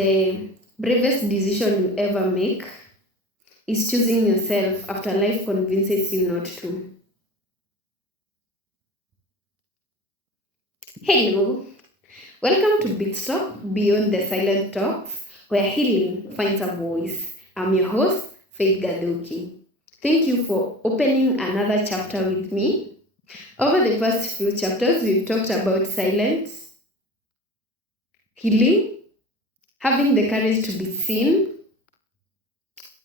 the bravest decision you ever make is choosing yourself after life convinces you not to. Hello, welcome to BTS-Talk, Beyond the Silent Talks, where healing finds a voice. I'm your host, Faith Gaduki. Thank you for opening another chapter with me. Over the past few chapters, we've talked about silence, healing, having the courage to be seen,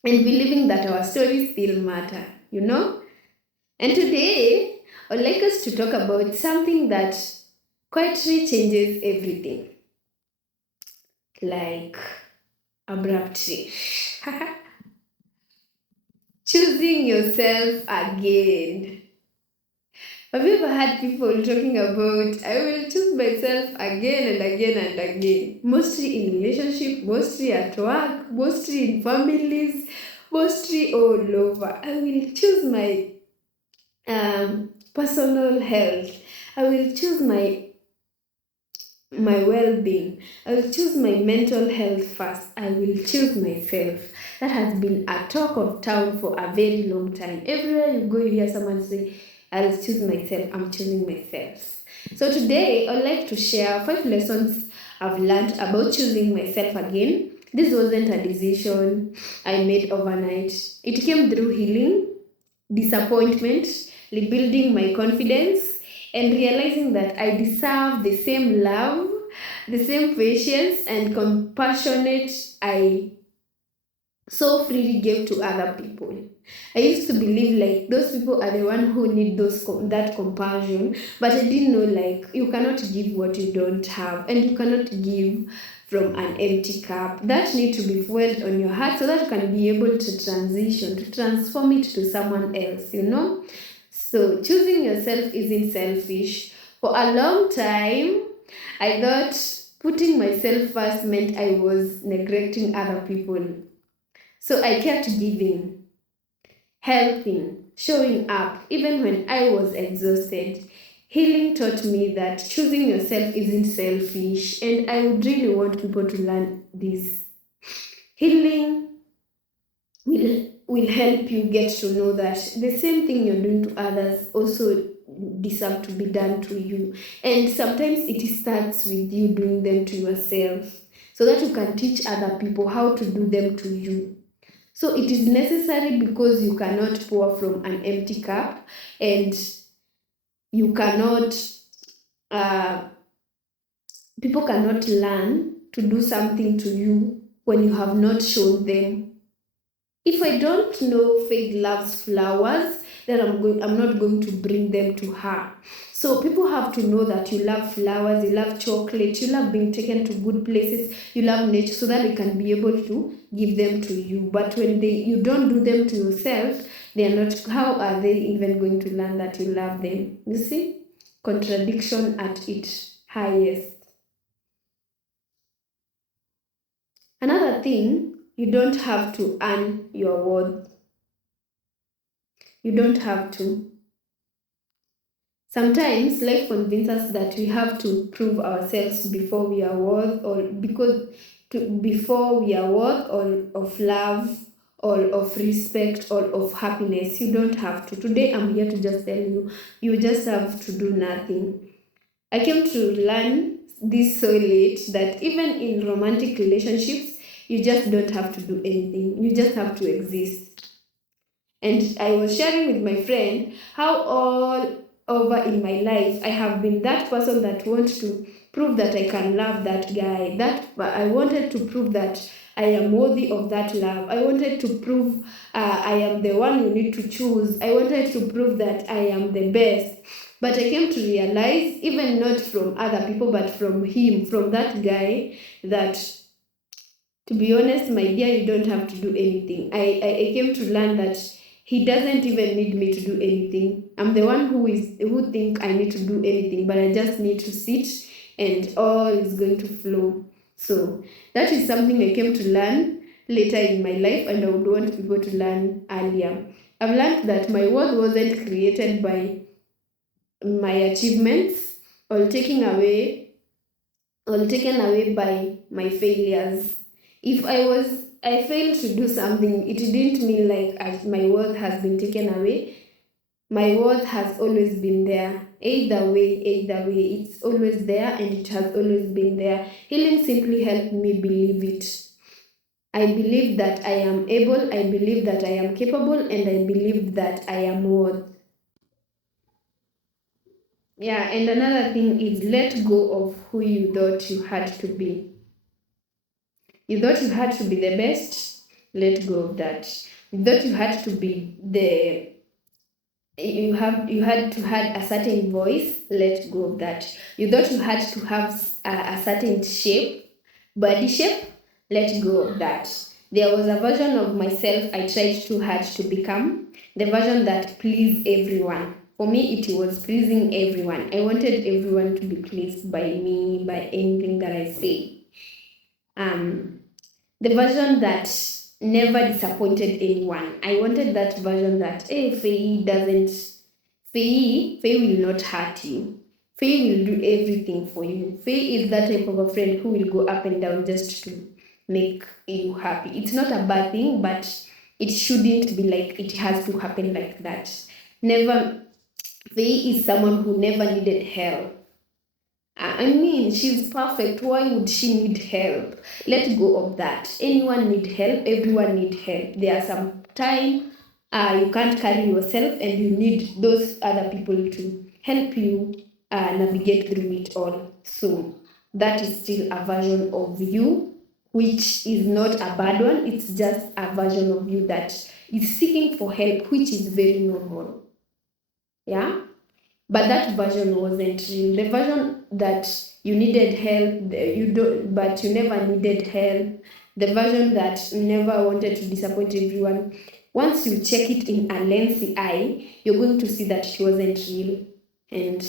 and believing that our stories still matter, And today, I'd like us to talk about something that quietly changes everything. Like abruptly. Choosing yourself again. Have you ever had people talking about, I will choose myself again and again and again? Mostly in relationship, mostly at work, mostly in families, mostly all over. I will choose my personal health. I will choose my well-being. I will choose my mental health first. I will choose myself. That has been a talk of town for a very long time. Everywhere you go, you hear someone say, I'll choose myself. I'm choosing myself. So today, I'd like to share 5 lessons I've learned about choosing myself again. This wasn't a decision I made overnight. It came through healing, disappointment, rebuilding my confidence, and realizing that I deserve the same love, the same patience and compassionate I so freely gave to other people. I used to believe like those people are the one who need that compassion, but I didn't know like you cannot give what you don't have, and you cannot give from an empty cup. That needs to be fueled on your heart so that you can be able to transition, to transform it to someone else, So choosing yourself isn't selfish. For a long time, I thought putting myself first meant I was neglecting other people. So I kept giving, helping, showing up, even when I was exhausted. Healing taught me that choosing yourself isn't selfish, and I would really want people to learn this. Healing will help you get to know that the same thing you're doing to others also deserve to be done to you. And sometimes it starts with you doing them to yourself so that you can teach other people how to do them to you. So it is necessary because you cannot pour from an empty cup, and you cannot, people cannot learn to do something to you when you have not shown them. If I don't know Faith loves flowers, then I'm not going to bring them to her. So people have to know that you love flowers, you love chocolate, you love being taken to good places, you love nature, so that they can be able to give them to you. But when you don't do them to yourself, they are not. How are they even going to learn that you love them? You see, contradiction at its highest. Another thing, you don't have to earn your worth. You don't have to. Sometimes life convinces us that we have to prove ourselves before we are worth, or before we are worth, or of love, or of respect, or of happiness. You don't have to. Today I'm here to just tell you, you just have to do nothing. I came to learn this so late that even in romantic relationships, you just don't have to do anything. You just have to exist. And I was sharing with my friend how all over in my life I have been that person that wants to prove that I can love that guy. That I wanted to prove that I am worthy of that love. I wanted to prove I am the one you need to choose. I wanted to prove that I am the best. But I came to realize, even not from other people, but from him, from that guy, that to be honest, my dear, you don't have to do anything. I came to learn that he doesn't even need me to do anything. I'm the one who think I need to do anything, but I just need to sit and all is going to flow. So that is something I came to learn later in my life, and I would want people to learn earlier. I've learned that my worth wasn't created by my achievements or taken away by my failures. If I failed to do something, it didn't mean like my worth has been taken away. My worth has always been there. Either way, it's always there and it has always been there. Healing simply helped me believe it. I believe that I am able, I believe that I am capable, and I believe that I am worth. Yeah, and another thing is let go of who you thought you had to be. You thought you had to be the best, let go of that. You thought you had to be the you had to had a certain voice, let go of that. You thought you had to have a certain shape, body shape, let go of that. There was a version of myself I tried too hard to become, the version that pleased everyone. For me, it was pleasing everyone. I wanted everyone to be pleased by me, by anything that I say. The version that never disappointed anyone. I wanted that version that, hey, Faye will not hurt you. Faye will do everything for you. Faye is that type of a friend who will go up and down just to make you happy. It's not a bad thing, but it shouldn't be like it has to happen like that. Never, Faye is someone who never needed help. I mean, she's perfect. Why would she need help? Let go of that. Anyone need help. Everyone need help. There are some time you can't carry yourself, and you need those other people to help you navigate through it all. So that is still a version of you, which is not a bad one. It's just a version of you that is seeking for help, which is very normal. Yeah. But that version wasn't real. The version that you needed help, but you never needed help. The version that never wanted to disappoint everyone. Once you check it in a lensy eye, you're going to see that it wasn't real. And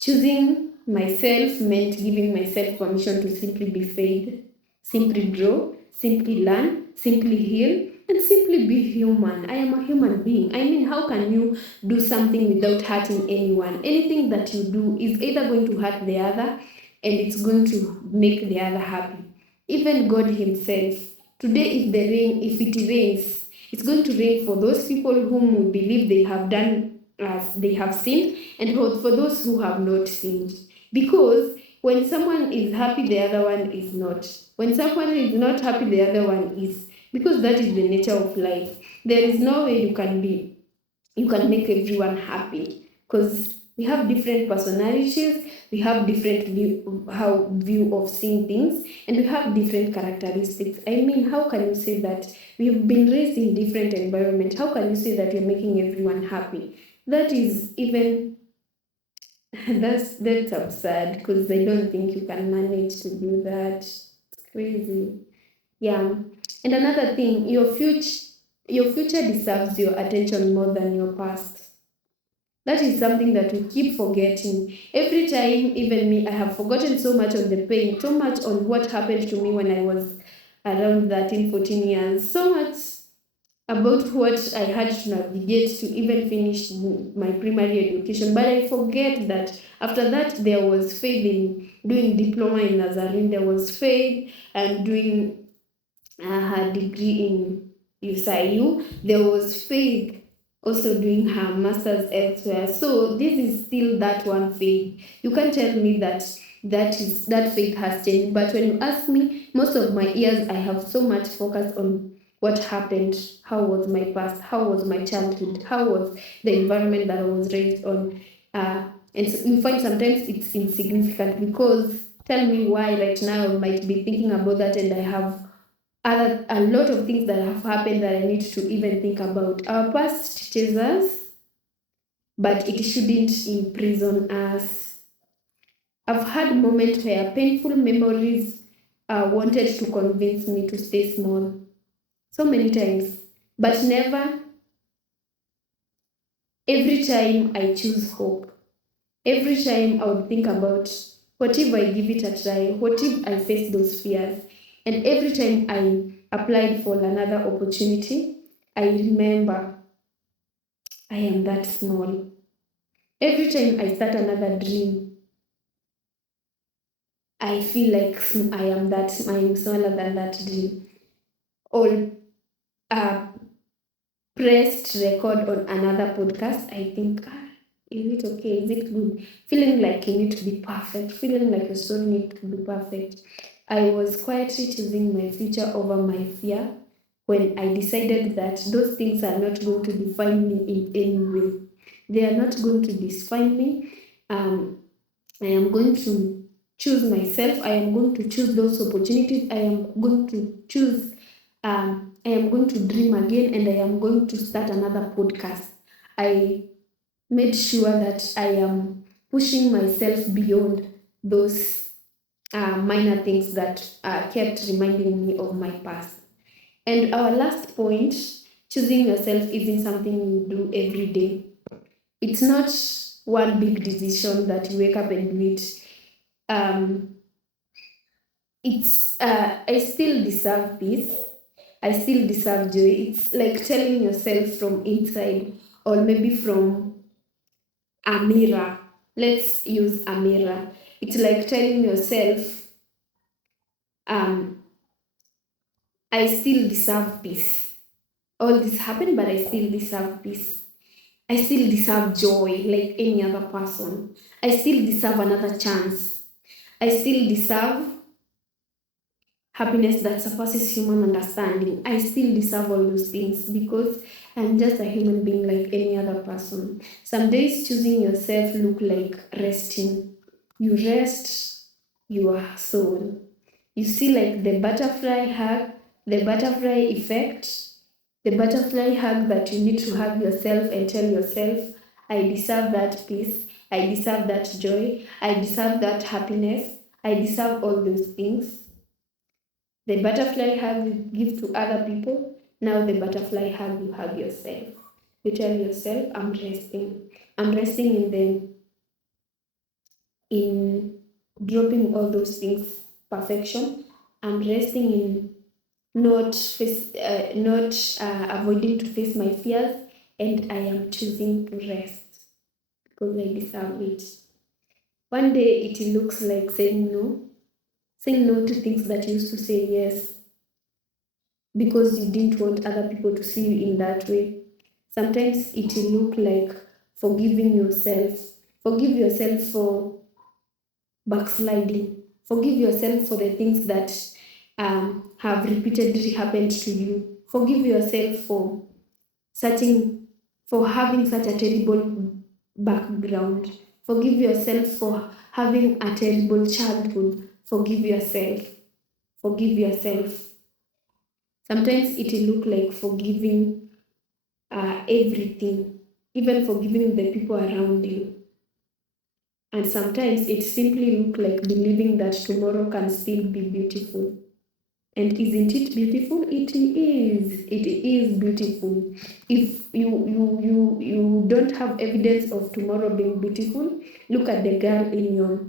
choosing myself meant giving myself permission to simply be faith, simply grow, simply learn, simply heal, and simply be human. I am a human being. I mean, how can you do something without hurting anyone? Anything that you do is either going to hurt the other and it's going to make the other happy. Even God Himself. Today, if it rains, it's going to rain for those people whom we believe they have done as they have sinned, and for those who have not sinned. Because when someone is happy, the other one is not. When someone is not happy, the other one is. Because that is the nature of life. There is no way you can make everyone happy. Because we have different personalities, we have different view of seeing things, and we have different characteristics. I mean, how can you say that we've been raised in different environment? How can you say that you're making everyone happy? That is even that's absurd, because I don't think you can manage to do that. It's crazy. Yeah. And another thing, your future deserves your attention more than your past. That is something that we keep forgetting. Every time, even me, I have forgotten so much of the pain, so much on what happened to me when I was around 13, 14 years, so much about what I had to navigate to even finish my primary education. But I forget that after that, there was faith in doing diploma in Nazarene, there was faith and doing her degree in USIU. There was Faith also doing her master's elsewhere. So this is still that one Faith. You can't tell me that that Faith has changed. But when you ask me, most of my years I have so much focus on what happened, how was my past, how was my childhood, how was the environment that I was raised on. And so you find sometimes it's insignificant, because tell me why right now I might be thinking about that and I have a lot of things that have happened that I need to even think about. Our past teaches us, but it shouldn't imprison us. I've had moments where painful memories wanted to convince me to stay small. So many times. But never, every time I choose hope. Every time I would think about, what if I give it a try? What if I face those fears? And every time I applied for another opportunity, I remember I am that small. Every time I start another dream, I feel like I'm smaller than that dream. Or pressed record on another podcast, I think, is it okay? Is it good? Feeling like you need to be perfect, feeling like your story needs to be perfect. I was quietly choosing my future over my fear when I decided that those things are not going to define me in any way. They are not going to define me. I am going to choose myself. I am going to choose those opportunities. I am going to choose, I am going to dream again, and I am going to start another podcast. I made sure that I am pushing myself beyond those minor things that kept reminding me of my past. And our last point, choosing yourself isn't something you do every day. It's not one big decision that you wake up and do it. Um, it's I still deserve peace. I still deserve joy. It's like telling yourself from inside, or maybe from a mirror. Let's use a mirror. It's like telling yourself, um, I still deserve peace. All this happened, but I still deserve peace. I still deserve joy like any other person. I still deserve another chance. I still deserve happiness that surpasses human understanding. I still deserve all those things because I'm just a human being like any other person. Some days choosing yourself look like resting. You rest your soul. You see like the butterfly hug, the butterfly effect, the butterfly hug that you need to hug yourself and tell yourself, I deserve that peace, I deserve that joy, I deserve that happiness, I deserve all those things. The butterfly hug you give to other people. Now the butterfly hug you hug yourself. You tell yourself, I'm resting. I'm resting in dropping all those things perfection. I'm resting in not avoiding to face my fears, and I am choosing to rest because I deserve it. One day it looks like saying no to things that you used to say yes because you didn't want other people to see you in that way. Sometimes it will look like forgiving yourself. Forgive yourself for backsliding. Forgive yourself for the things that have repeatedly happened to you. Forgive yourself for searching, for having such a terrible background. Forgive yourself for having a terrible childhood. Forgive yourself. Forgive yourself. Sometimes it will look like forgiving everything, even forgiving the people around you. And sometimes it simply looks like believing that tomorrow can still be beautiful. And isn't it beautiful? It is. It is beautiful. If you don't have evidence of tomorrow being beautiful, look at the girl in your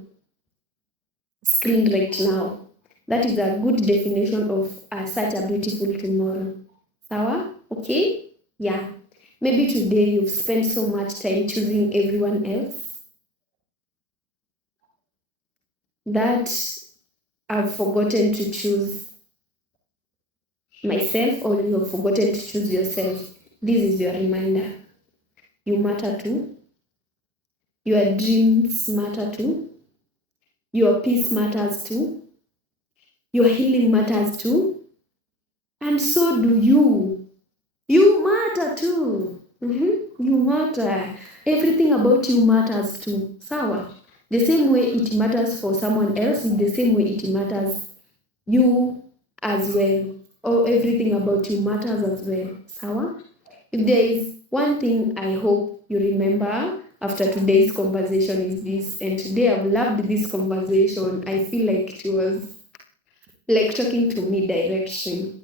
screen right now. That is a good definition of such a beautiful tomorrow. Sawa? Okay? Yeah. Maybe today you've spent so much time choosing everyone else that I've forgotten to choose myself, or you have forgotten to choose yourself. This is your reminder. You matter too. Your dreams matter too. Your peace matters too. Your healing matters too. And so do you. You matter too. You matter. Everything about you matters too. Sawa. The same way it matters for someone else, the same way it matters you as well. Or everything about you matters as well. Sawa. If there is one thing I hope you remember after today's conversation is this, and today I've loved this conversation. I feel like it was like talking to me directly.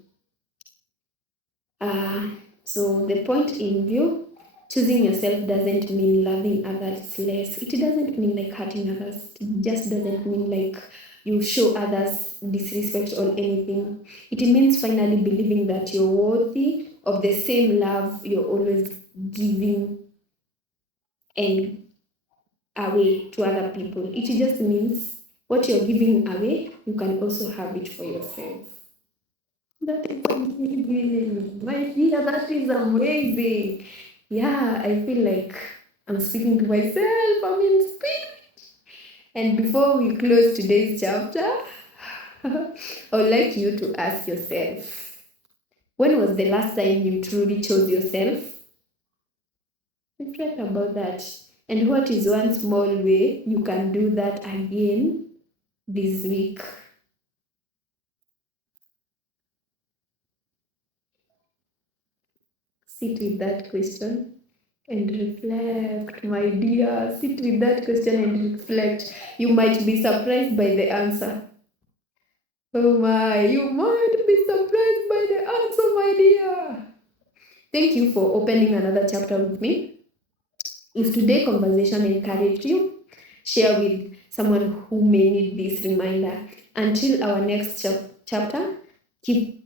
Uh, so the point in view, choosing yourself doesn't mean loving others less. It doesn't mean like hurting others. It just doesn't mean like you show others disrespect or anything. It means finally believing that you're worthy of the same love you're always giving and away to other people. It just means What you're giving away, you can also have it for yourself. That is amazing. My dear, that is amazing. Yeah, I feel like I'm speaking to myself. I'm in spirit. And before we close today's chapter, I would like you to ask yourself, when was the last time you truly chose yourself? Reflect about that. And what is one small way you can do that again this week? Sit with that question and reflect, my dear. Sit with that question and reflect. You might be surprised by the answer. Oh my, you might be surprised by the answer, my dear. Thank you for opening another chapter with me. If today's conversation encouraged you, share with someone who may need this reminder. Until our next chapter, keep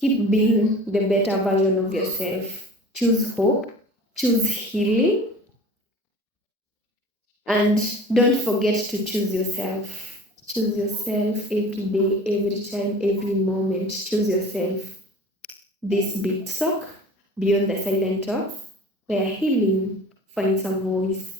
being the better version of yourself. Choose hope, choose healing, and don't forget to choose yourself. Choose yourself every day, every time, every moment. Choose yourself. This BTS-Talk, Beyond the Silent Talk, where healing finds a voice.